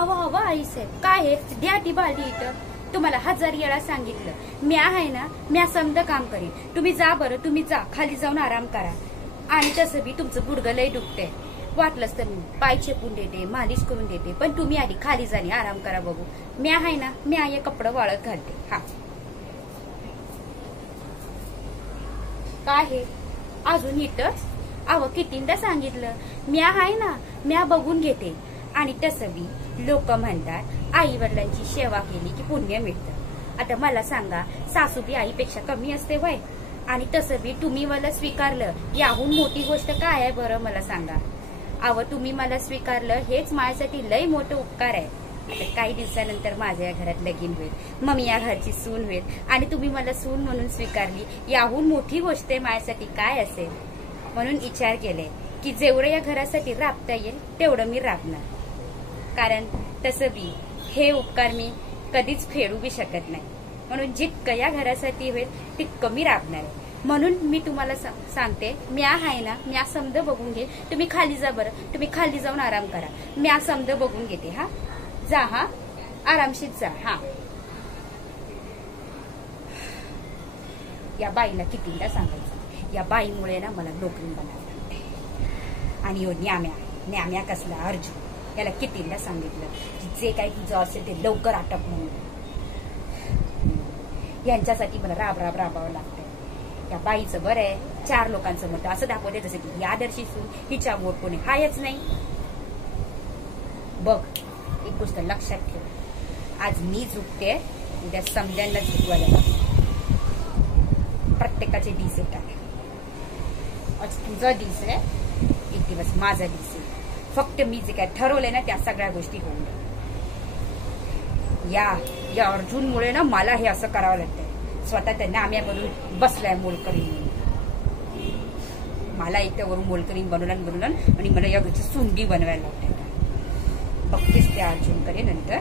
आवा आवा आई साहेब काय आहे द्या ती बालदी इथं. तुम्हाला 1000 वेळा सांगितलं म्या आहे ना, म्या समद काम करीन. तुम्ही जा बरं, तुम्ही जा खाली जाऊन आराम करा. आणि तसं बी तुमचं गुडघं लय दुखतंय. वाटलंच तर मी पाय चेपून देते, मालिश करून देते, पण तुम्ही आधी खाली जाणे आराम करा बघू. म्या आहे ना, म्या हे कपडे वाळत घालते. हा काय हे अजून इथंच? अव कितींदा सांगितलं म्या आहे ना, म्या बघून घेते. आणि तसं बी लोक म्हणतात आई वडिलांची सेवा केली की पुण्य मिळतं. आता मला सांगा, सासू बी आईपेक्षा कमी असते वय? आणि तसं बी तुम्ही मला स्वीकारलं याहून मोठी गोष्ट काय आहे बरं मला सांगा. अव तुम्ही मला स्वीकारलं हेच माझ्यासाठी लय मोठं उपकार आहे. आता काही दिवसानंतर माझ्या या घरात लगीन होईल, मग मी या घरची सून होईल आणि तुम्ही मला सून म्हणून स्वीकारली याहून मोठी गोष्ट माझ्यासाठी काय असेल. म्हणून विचार केले की जेवढं या घरासाठी राबता येईल तेवढं मी राबणार. कारण तसं बी हे उपकार मी कधीच फेडू बी शकत नाही. म्हणून जितकं या घरासाठी होईल तितकं मी राबणार आहे. म्हणून मी तुम्हाला सांगते म्या आहे ना, म्या समद बघून घे. तुम्ही खाली जा बरं, तुम्ही खाली जाऊन आराम करा. म्या समद बघून घेते. हा जा, हा आरामशीर जा. हा या बाईला कितीदा सांगायचं, या बाईमुळे ना मला नोकरी बनायला लागते. आणि हो न्याम्या कसला अर्जुन, याला कितीदा सांगितलं की जे काही तुझं असेल ते लवकर आटप म्हणून. यांच्यासाठी मला राबावं लागतंय. या बाईचं बरं आहे, 4 लोकांचं मत असं दाखवते जसं की ही आदर्शी सून, हिच्या वोट कोणी हायच नाही. बघ एक गोष्ट लक्षात ठेव, आज मी झुकते, उद्या समजायला झुकवायला लागते. प्रत्येकाचे दिस येतात. आज तुझा दिस आहे, एक दिवस माझा दिस आहे. फक्त मी जे काय ठरवलंय ना त्या सगळ्या गोष्टी होऊन या अर्जुनमुळे ना मला हे असं करावं लागतंय. स्वतः त्या नाम्या बनून बसलाय मोलकरीण. मला एक त्यावरून मोलकरीण बनवून आणि मला या घरची सुंगी बनवायला लागते. बघतेच त्या अर्जुनकडे नंतर,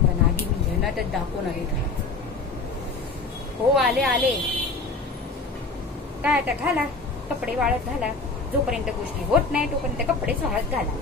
पण आधी मी ह्यांना तर दाखवणार आहे. हो आले काय आता घाला कपडे वाळत घाला. जोपर्यंत गोष्टी होत नाही तोपर्यंत कपडेच वाळत घाला.